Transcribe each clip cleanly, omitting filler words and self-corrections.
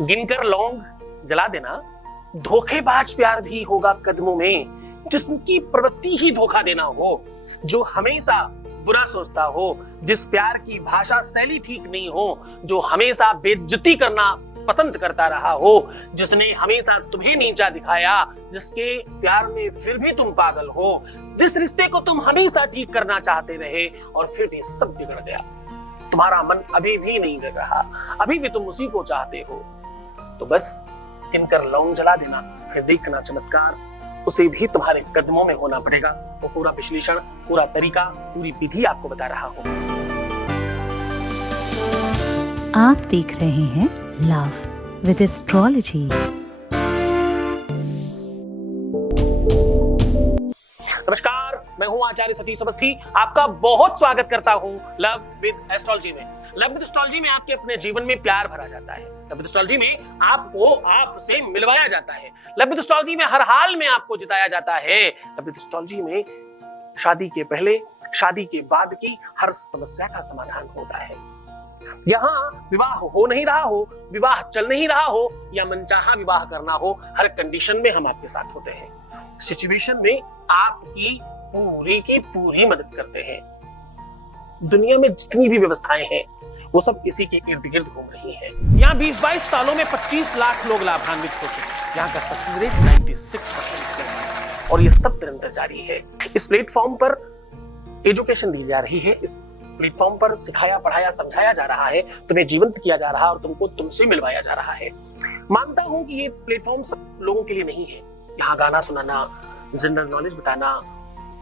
गिनकर लौंग जला देना, धोखेबाज प्यार भी होगा कदमों में जिसकी प्रवृत्ति ही धोखा देना हो, जो हमेशा बुरा सोचता हो, जिस प्यार की भाषा शैली ठीक नहीं हो, जो हमेशा बेइज्जती करना पसंद करता रहा हो, जिसने हमेशा तुम्हें नीचा दिखाया, जिसके प्यार में फिर भी तुम पागल हो, जिस रिश्ते को तुम हमेशा ठीक करना चाहते रहे और फिर भी सब बिगड़ गया। तुम्हारा मन अभी भी नहीं गिर रहा, अभी भी तुम उसी को चाहते हो, तो बस गिनकर लौंग जला देना, फिर देखना चमत्कार, उसे भी तुम्हारे कदमों में होना पड़ेगा। वो पूरा विश्लेषण, पूरा तरीका, पूरी विधि आपको बता रहा हूं। आप देख रहे हैं लव विद एस्ट्रोलॉजी। नमस्कार, मैं हूं आचार्य सतीश अवस्थी, आपका बहुत स्वागत करता हूं लव विद एस्ट्रोलॉजी में। लव विद एस्ट्रोलॉजी में आपके अपने जीवन में प्यार भरा जाता है। लव विद एस्ट्रोलॉजी में आपको आपसे मिलवाया जाता है। लव विद एस्ट्रोलॉजी में हर हाल में आपको जिताया जाता है। लव विद एस्ट्रोलॉजी में शादी के पहले, शादी के बाद की हर समस्या का समाधान होता है। यहाँ विवाह हो नहीं रहा हो, विवाह चल नहीं रहा हो या मनचाहा विवाह करना हो, हर कंडीशन में हम आपके साथ होते हैं। सिचुएशन में आपकी पूरी की पूरी मदद करते हैं। दुनिया में जितनी भी व्यवस्थाएं हैं वो सब इसी के इर्द गिर्द घूम रही हैं। यहाँ 20-22 सालों में 25 लाख लोग लाभान्वित हो चुके हैं। यहाँ का सक्सेस रेट 96% है और ये सब निरंतर जारी है। इस प्लेटफॉर्म पर एजुकेशन दी जा रही है, इस प्लेटफॉर्म पर सिखाया, पढ़ाया, समझाया जा रहा है, तुम्हें जीवंत किया जा रहा है और तुमको तुमसे मिलवाया जा रहा है। मानता हूं कि ये प्लेटफॉर्म सब लोगों के लिए नहीं है। यहाँ गाना सुनाना, जनरल नॉलेज बताना,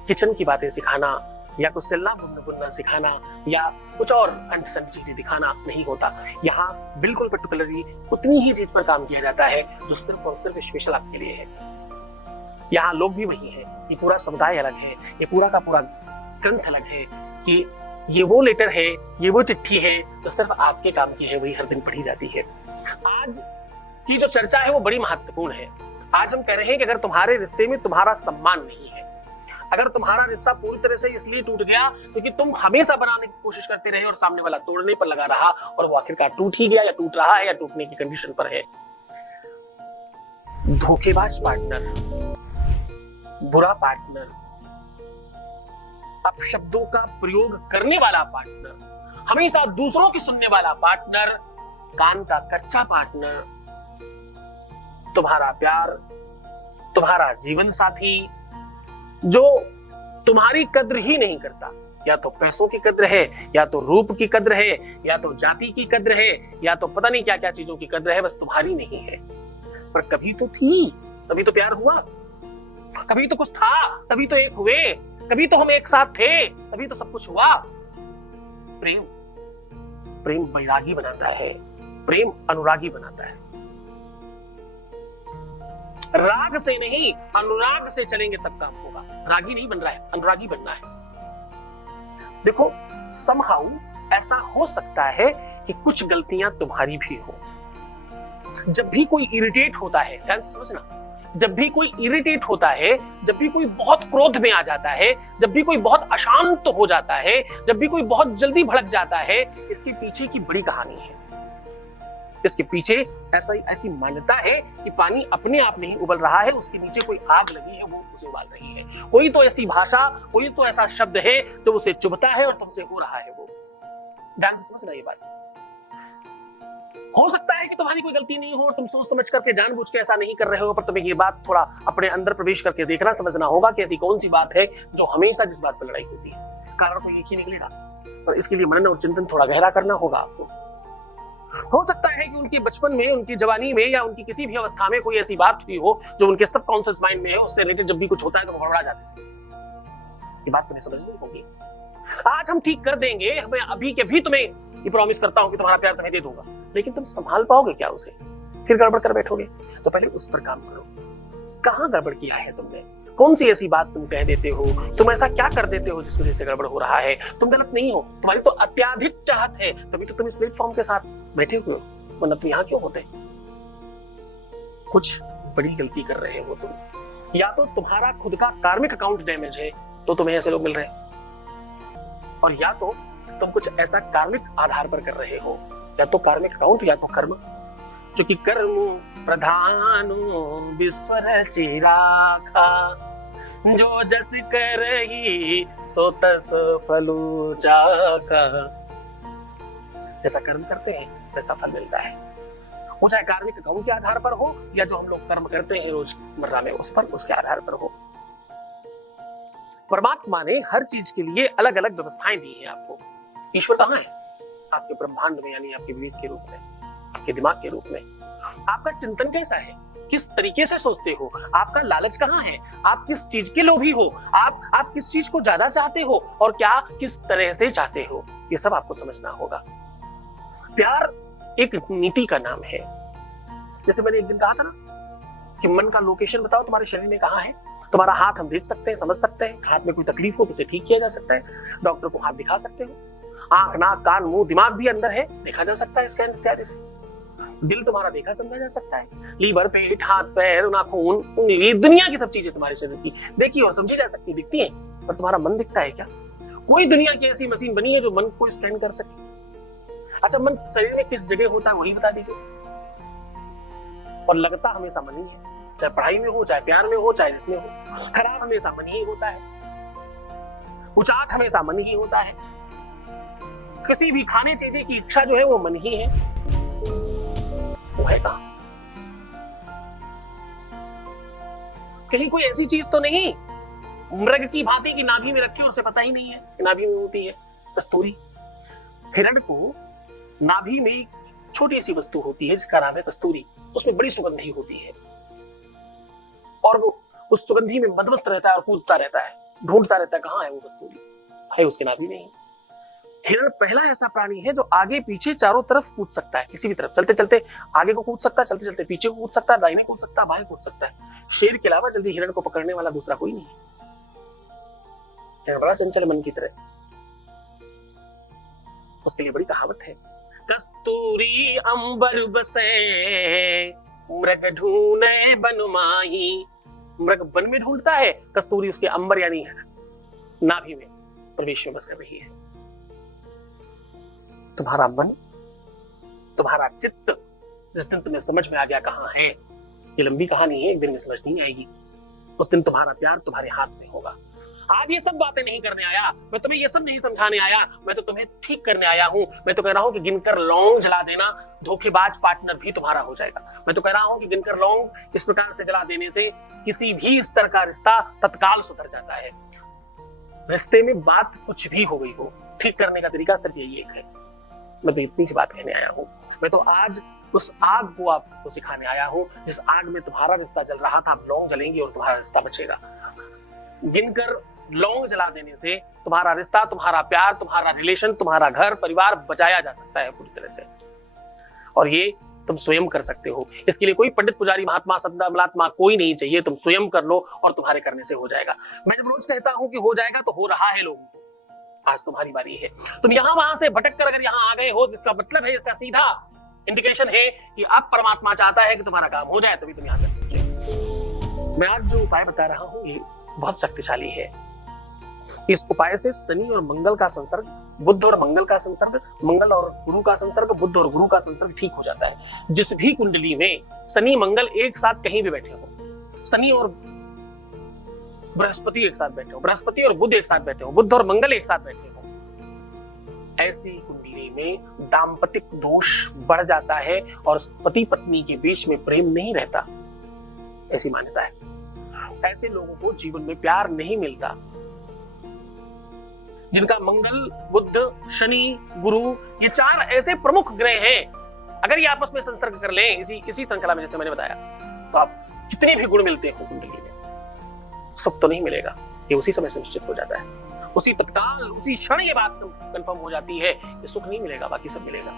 किचन की बातें सिखाना या कुछ सिलना बुनना सिखाना या कुछ और अंट-संट चीजें दिखाना नहीं होता। यहाँ बिल्कुल पर्टिकुलरली उतनी ही चीज पर काम किया जाता है जो सिर्फ और सिर्फ स्पेशल आपके लिए है। यहाँ लोग भी वही हैं, ये पूरा समुदाय अलग है, ये पूरा का पूरा ग्रंथ अलग है कि ये वो लेटर है, ये वो चिट्ठी है जो सिर्फ आपके काम की है, वही हर दिन पढ़ी जाती है। आज की जो चर्चा है वो बड़ी महत्वपूर्ण है। आज हम कह रहे हैं कि अगर तुम्हारे रिश्ते में तुम्हारा सम्मान नहीं है, अगर तुम्हारा रिश्ता पूरी तरह से इसलिए टूट गया क्योंकि तुम हमेशा बनाने की कोशिश करते रहे और सामने वाला तोड़ने पर लगा रहा और वो आखिरकार टूट ही गया या टूट रहा है या टूटने की कंडीशन पर है। धोखेबाज पार्टनर, बुरा पार्टनर, अपशब्दों का प्रयोग करने वाला पार्टनर, हमेशा दूसरों की सुनने वाला पार्टनर, कान का कच्चा पार्टनर, तुम्हारा प्यार, तुम्हारा जीवन साथी जो तुम्हारी कद्र ही नहीं करता, या तो पैसों की कद्र है, या तो रूप की कद्र है, या तो जाति की कद्र है, या तो पता नहीं क्या क्या चीजों की कद्र है, बस तुम्हारी नहीं है। पर कभी तो थी, तभी तो प्यार हुआ, कभी तो कुछ था, तभी तो एक हुए, कभी तो हम एक साथ थे, तभी तो सब कुछ हुआ। प्रेम, प्रेम बैरागी बनाता है, प्रेम अनुरागी बनाता है। राग से नहीं, अनुराग से चलेंगे तब काम होगा। रागी नहीं बन रहा है, अनुरागी बनना है। देखो, समहाउ ऐसा हो सकता है कि कुछ गलतियां तुम्हारी भी हो। जब भी कोई इरिटेट होता है, ध्यान से समझना, जब भी कोई इरिटेट होता है, जब भी कोई बहुत क्रोध में आ जाता है, जब भी कोई बहुत अशांत हो जाता है, जब भी कोई बहुत जल्दी भड़क जाता है, इसके पीछे की बड़ी कहानी है। इसके पीछे ऐसी मान्यता है कि पानी अपने आप नहीं उबल रहा है, उसके नीचे कोई आग लगी है, वो उसे उबाल रही है। कोई तो ऐसी भाषा, कोई तो ऐसा शब्द है जो उसे चुभता है और तुमसे हो रहा है। वो ध्यान से समझना ये बात। हो सकता है कि तुम्हारी कोई गलती नहीं हो, तुम सोच समझ करके जानबूझ के ऐसा नहीं कर रहे हो, पर तुम्हें ये बात थोड़ा अपने अंदर प्रवेश करके देखना, समझना होगा कि ऐसी कौन सी बात है जो हमेशा जिस बात पर लड़ाई होती है। कारण तो एक ही निकलेगा, पर इसके लिए मनन और चिंतन थोड़ा गहरा करना होगा आपको। हो सकता है कि उनके बचपन में, उनकी जवानी में या उनकी किसी भी अवस्था में कोई ऐसी बात हुई हो जो उनके सबकॉन्शियस माइंड में है, उससे रिलेटेड जब भी कुछ होता है तो वो गड़बड़ा जाते हैं। ये बात तुम्हें समझनी होगी। आज हम ठीक कर देंगे, मैं अभी के भी तुम्हें ये प्रॉमिस करता हूं कि तुम्हारा प्यार तुम्हें दे दूंगा, लेकिन तुम संभाल पाओगे क्या उसे? फिर गड़बड़ कर बैठोगे? तो पहले उस पर काम करो। कहां गड़बड़ किया है तुमने? कौन सी ऐसी बात तुम कह देते हो, तुम ऐसा क्या कर देते हो जिस वजह से गड़बड़ हो रहा है? तुम गलत नहीं हो, तुम्हारी तो अत्याधिक चाहत है, तभी तो तुम इस प्लेटफॉर्म के साथ बैठे हुए हो, वरना तुम यहाँ क्यों होते? कुछ बड़ी गलती कर रहे हो तुम। या तो तुम्हारा खुद का कार्मिक अकाउंट डैमेज है तो तुम्हें ऐसे लोग मिल रहे हैं, और या तो तुम कुछ ऐसा कार्मिक आधार पर कर रहे हो, या तो कार्मिक अकाउंट या तो कर्म, जो कि कर्म प्रधानो विश्व रचि राखा, जो जस करही सो तस फलो चाखा। जैसा कर्म करते हैं वैसा फल मिलता है, वो चाहे कार्मिक कर्म के आधार पर हो या जो हम लोग कर्म करते हैं रोजमर्रा में उस पर उसके आधार पर हो। परमात्मा ने हर चीज के लिए अलग अलग व्यवस्थाएं दी हैं आपको। ईश्वर कहाँ है? आपके ब्रह्मांड में, यानी आपके विवेक के रूप में, आपके दिमाग के रूप में। आपका चिंतन कैसा है, किस तरीके से सोचते हो, आपका लालच कहाँ है, आप किस चीज के लोभी हो, आप किस चीज को ज्यादा चाहते हो और क्या किस तरह से चाहते हो, ये सब आपको समझना होगा। प्यार एक नीति का नाम है। जैसे मैंने एक दिन कहा था ना कि मन का लोकेशन बताओ तुम्हारे शरीर में कहाँ है। तुम्हारा हाथ हम देख सकते हैं, समझ सकते हैं, हाथ में कोई तकलीफ हो तो उसे ठीक किया जा सकता है, डॉक्टर को हाथ दिखा सकते हो। आंख, नाक, कान, मुंह, दिमाग भी अंदर है, देखा जा सकता है स्कैन इत्यादि से। दिल तुम्हारा देखा समझा जा सकता है, लीवर, पेट, हाथ, पैर, नाखून, उंगली, दुनिया की सब चीजें तुम्हारे शरीर की देखी और समझी जा सकती, दिखती है। पर तुम्हारा मन दिखता है क्या? कोई दुनिया की ऐसी मशीन बनी है जो मन को स्कैन कर सके? अच्छा, मन शरीर में किस जगह होता है वही बता दीजिए। और लगता हमेशा मन ही है, चाहे पढ़ाई में हो, चाहे प्यार में हो, चाहे जिसमें हो। खराब हमेशा मन ही होता है, उचाट हमेशा मन ही होता है। किसी भी खाने चीजें की इच्छा जो है वो मन ही है। वो है कहां? कहीं कोई ऐसी चीज तो नहीं मृग की भांति की नाभि में रखी और उसे पता ही नहीं है कि नाभि में होती है कस्तूरी। हिरण को नाभि में एक छोटी सी वस्तु होती है जिसका नाम है कस्तूरी, उसमें बड़ी सुगंधी होती है और वो उस सुगंधी में मदमस्त रहता है और कूदता रहता है, ढूंढता रहता है कहां है वो कस्तूरी, है उसके नाभि में ही। हिरण पहला ऐसा प्राणी है जो आगे पीछे चारों तरफ कूद सकता है, किसी भी तरफ चलते चलते आगे को कूद सकता है, चलते चलते पीछे को कूद सकता है, दाहिने कूद सकता है, बाएं कूद सकता है। शेर के अलावा जल्दी हिरण को पकड़ने वाला दूसरा कोई नहीं है। हिरण बड़ा चंचल मन की तरह, उसके लिए बड़ी कहावत है, कस्तूरी अंबर बसे मृग ढूंढे बन माही। मृग वन में ढूंढता है, कस्तूरी उसके अंबर यानी नाभि में प्रवेश में बस कर रही है। तुम्हारा मन, तुम्हारा चित्त जिस दिन तुम्हें समझ में आ गया कहां है, ये लंबी कहानी है, एक दिन में समझ नहीं आएगी, उस दिन तुम्हारा प्यार तुम्हारे हाथ में होगा। आज ये सब बातें नहीं करने आया मैं, तुम्हें ये सब नहीं समझाने आया मैं, तो तुम्हें ठीक करने आया हूं। मैं तो कह रहा हूं कि गिनकर लौंग जला देना, धोखेबाज पार्टनर भी तुम्हारा हो जाएगा। मैं तो कह रहा हूं कि गिनकर लौंग इस प्रकार से जला देने से किसी भी स्तर का रिश्ता तत्काल सुधर जाता है। रिश्ते में बात कुछ भी हो गई हो, ठीक करने का तरीका सिर्फ यही एक है। मैं तो इतनी सी बात कहने आया हूं। मैं तो आज उस आग को आपको सिखाने आया हूं जिस आग में तुम्हारा रिश्ता जल रहा था, अब लौंग जलेंगी और तुम्हारा रिश्ता बचेगा। गिनकर लौंग जला देने से तुम्हारा रिश्ता, तुम्हारा प्यार, तुम्हारा रिलेशन, तुम्हारा घर परिवार बचाया जा सकता है पूरी तरह से, और ये तुम स्वयं कर सकते हो। इसके लिए कोई पंडित, पुजारी, महात्मा, संत, अमलात्मा कोई नहीं चाहिए, तुम स्वयं कर लो और तुम्हारे करने से हो जाएगा। मैं जब रोज कहता हूं कि हो जाएगा तो हो रहा है लोगों को। आज तुम्हारी बारी है। तुम यहां वहां से भटक कर अगर यहां आ गए हो, इसका मतलब है, इसका सीधा इंडिकेशन है कि अब परमात्मा चाहता है कि तुम्हारा काम हो जाए, तभी तुम यहां तक पहुंचे। मैं आज जो उपाय बता रहा हूं ये बहुत शक्तिशाली है। इस उपाय से शनि और मंगल का संसर्ग, बुध और मंगल का संसर्ग, मंगल और गुरु का संसर्ग, बुध और गुरु का संसर्ग ठीक हो जाता है। जिस भी कुंडली में शनि मंगल एक साथ कहीं भी बैठे हो, शनि और बृहस्पति एक साथ बैठे हो, बृहस्पति और बुध एक साथ बैठे हो, बुध और मंगल एक साथ बैठे हो, ऐसी कुंडली में दाम्पतिक दोष बढ़ जाता है और पति पत्नी के बीच में प्रेम नहीं रहता, ऐसी मान्यता है। ऐसे लोगों को जीवन में प्यार नहीं मिलता। जिनका मंगल, बुध, शनि, गुरु, ये चार ऐसे प्रमुख ग्रह हैं, अगर ये आपस में संसर्ग कर लें इसी श्रृंखला में जैसे मैंने बताया, तो आप कितने भी गुण मिलते हो कुंडली में, सुख तो नहीं मिलेगा। ये उसी समय से निश्चित हो जाता है, उसी तत्काल, उसी क्षण ये बात कंफर्म हो जाती है कि सुख नहीं मिलेगा, बाकी सब मिलेगा।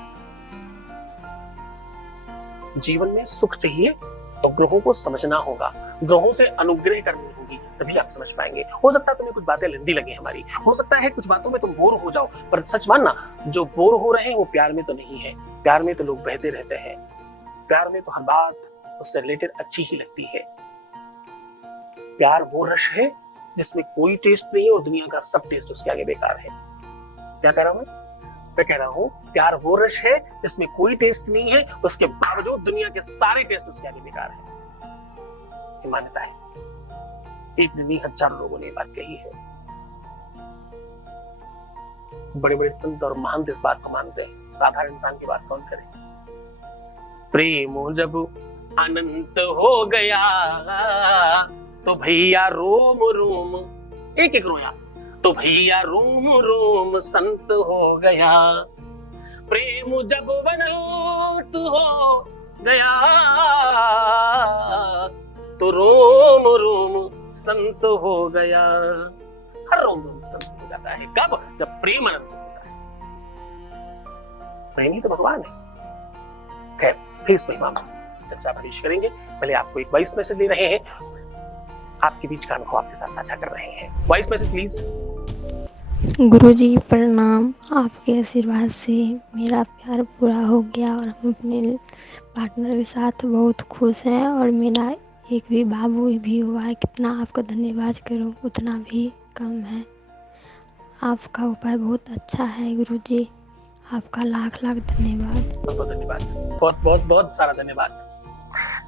जीवन में सुख चाहिए तो ग्रहों को समझना होगा, ग्रहों से अनुग्रह करनी होगी, तभी आप समझ पाएंगे। हो सकता है तुम्हें कुछ बातें लंबी लगे हमारी, हो सकता है कुछ बातों में तुम बोर हो जाओ, पर सच मानना, जो बोर हो रहे हैं वो प्यार में तो नहीं है। प्यार में तो लोग बहते रहते हैं, प्यार में तो हर बात उससे रिलेटेड अच्छी ही लगती है। प्यार वो रस है जिसमें कोई टेस्ट नहीं है और दुनिया का सब टेस्ट उसके आगे बेकार है। क्या कह रहा हूं मैं? मैं कह रहा हूं प्यार वो रस है जिसमें कोई टेस्ट नहीं है, उसके बावजूद दुनिया के सारे टेस्ट उसके आगे बेकार है। ये मान्यता है, एक नहीं हजारों लोगों ने ये बात कही है। बड़े बड़े संत और महंत इस बात को मानते हैं, साधारण इंसान की बात कौन करे। प्रेम जब अनंत हो गया तो भैया रोम रोम, एक एक रोया, तो भैया रोम रोम संत हो गया। प्रेम जब अनंत हो गया तो रोम रोम संत हो गया। हर रोम रोम संत हो जाता है कब? जब प्रेम अनंत होता है। प्रेम ही तो भगवान है। खैर, फिर इस महिमा में चर्चा भविष्य करेंगे। पहले आपको एक वॉइस मैसेज ले रहे हैं, आपके बीच का अनुभव आपके साथ साझा कर रहे हैं। Voice message please. गुरुजी प्रणाम, आपके आशीर्वाद से मेरा प्यार पूरा हो गया और हम अपने पार्टनर के साथ बहुत खुश हैं और मेरा एक भी बाबू भी हुआ है। कितना आपका धन्यवाद करूं उतना भी कम है। आपका उपाय बहुत अच्छा है गुरुजी, आपका लाख लाख धन्यवाद। बहुत बहुत धन्यवाद, बहुत बहुत बहुत सारा धन्यवाद।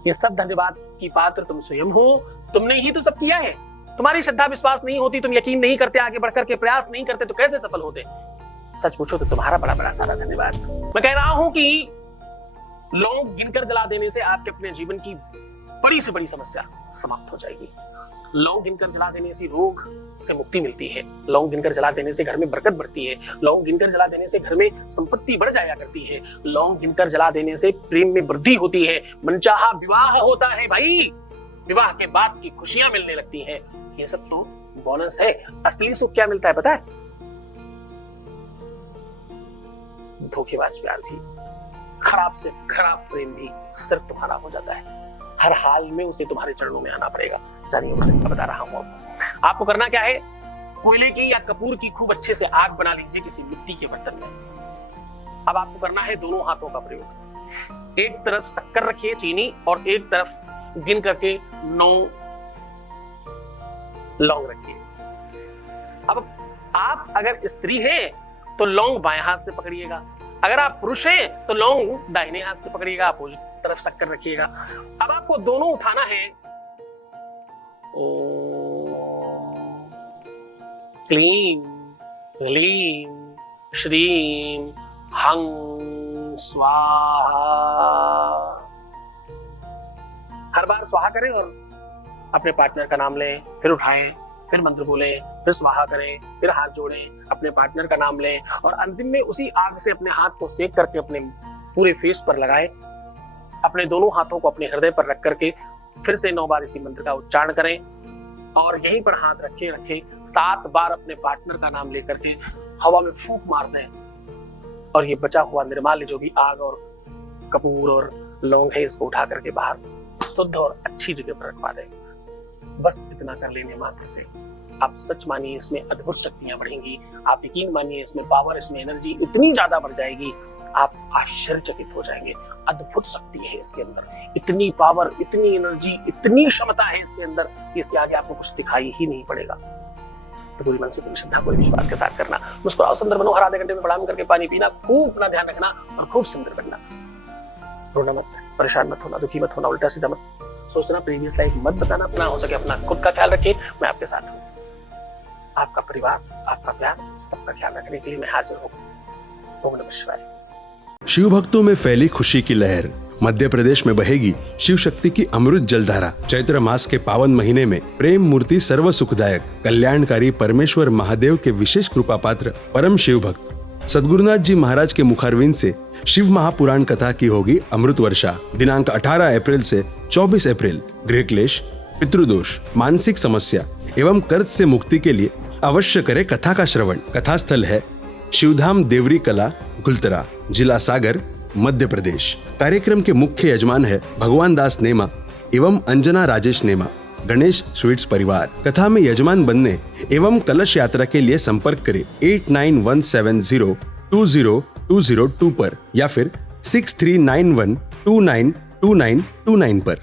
ये सब धन्यवाद की पात्र तुम स्वयं हो, तुमने ही तो सब किया है। तुम्हारी श्रद्धा विश्वास नहीं होती, तुम यकीन नहीं करते, आगे बढ़कर के प्रयास नहीं करते तो कैसे सफल होते। सच पूछो तो तुम्हारा बड़ा बड़ा सारा धन्यवाद। मैं कह रहा हूं कि लौंग गिनकर जला देने से आपके अपने जीवन की बड़ी से बड़ी समस्या समाप्त हो जाएगी। लौंग गिनकर जला देने से रोग से मुक्ति मिलती है। लौंग गिनकर जला देने से घर में बरकत बढ़ती है। लौंग गिनकर जला देने से घर में संपत्ति बढ़ जाया करती है। लौंग गिनकर जला देने से प्रेम में वृद्धि होती है। मनचाहा विवाह होता है भाई। विवाह के बाद की खुशियां मिलने लगती हैं। ये सब तो बोनस है। असली सुख क्या मिलता है पता है? धोखेबाज प्यार भी, खराब से खराब प्रेम भी सिर्फ तुम्हारा हो जाता है। हर हाल में उसे तुम्हारे चरणों में आना पड़ेगा। जानिए मैं बता रहा हूं। आपको करना क्या है? कोयले की या कपूर की खूब अच्छे से आग बना लीजिए किसी मिट्टी के बर्तन में। अब आपको करना है दोनों हाथों का प्रयोग। एक तरफ शक्कर रखिए, चीनी, और एक तरफ गिन करके 9 लौंग रखिए। अब आप अगर स्त्री हैं तो लौंग बाएं हाथ से पकड़िएगा, अगर आप पुरुष हैं तो लौंग दाहिने हाथ से पकड़िएगा, अपोजिट तरफ शक्कर रखिएगा। अब आपको दोनों उठाना है। ओम क्लीं ह्लीं श्रीं हं स्वाहा। हर बार स्वाहा करें और अपने पार्टनर का नाम लें, फिर उठाएं, फिर मंत्र बोलें, फिर स्वाहा करें, फिर हाथ जोड़ें, अपने पार्टनर का नाम लें और अंतिम में उसी आग से अपने हाथ को सेक करके अपने पूरे फेस पर लगाएं। अपने दोनों हाथों को अपने हृदय पर रख करके फिर से 9 बार इसी मंत्र का उच्चारण करें और यहीं पर हाथ रखे रखे 7 बार अपने पार्टनर का नाम लेकर के हवा में फूंक मार दें और ये बचा हुआ निर्माल्य जो भी आग और कपूर और लौंग है इसको उठा करके बाहर शुद्ध और अच्छी जगह पर रखवा दें। बस इतना कर लेने मात्र से आप सच मानिए इसमें अद्भुत शक्तियां बढ़ेंगी। आप यकीन मानिए इसमें पावर, इसमें एनर्जी इतनी ज्यादा बढ़ जाएगी, आप आश्चर्यचकित हो जाएंगे। अद्भुत शक्ति है इसके अंदर, इतनी पावर, इतनी एनर्जी, इतनी क्षमता है इसके अंदर कि इसके आगे आपको कुछ दिखाई ही नहीं पड़ेगा। तो पूरी मन से, पूरी श्रद्धा, पूरे विश्वास के साथ करना। मुस्कुराओ, सुंदर बनो, हर आधे घंटे में प्रणाम करके पानी पीना, खूब अपना ध्यान रखना और खूब सुंदर बनना। रोना मत, परेशान मत होना, दुखी मत होना, उल्टा सीधा मत सोचना, प्रीवियस लाइफ मत बताना। अपना हो सके अपना खुद का ख्याल रखिए, मैं आपके साथ हूँ। आपका परिवार, आपका प्यार, सबका ख्याल रखने के लिए मैं हाजिर हूँ। ओम नमः शिवाय। शिव भक्तों में फैली खुशी की लहर। मध्य प्रदेश में बहेगी शिव शक्ति की अमृत जलधारा। चैत्र मास के पावन महीने में प्रेम मूर्ति सर्व सुखदायक कल्याणकारी परमेश्वर महादेव के विशेष कृपा पात्र परम शिव भक्त सद्गुरुनाथ जी महाराज के मुखारविंद से शिव महापुराण कथा की होगी अमृत वर्षा। दिनांक 18 अप्रैल से 24 अप्रैल। गृह क्लेश, पितृदोष, मानसिक समस्या एवं कर्ज से मुक्ति के लिए अवश्य करे कथा का श्रवण। कथा स्थल है शिवधाम देवरी कला, गुलतरा, जिला सागर, मध्य प्रदेश। कार्यक्रम के मुख्य यजमान है भगवान दास नेमा एवं अंजना राजेश नेमा, गणेश स्वीट्स परिवार। कथा में यजमान बनने एवं कलश यात्रा के लिए संपर्क करें 8917020202 पर या फिर 6391292929 पर।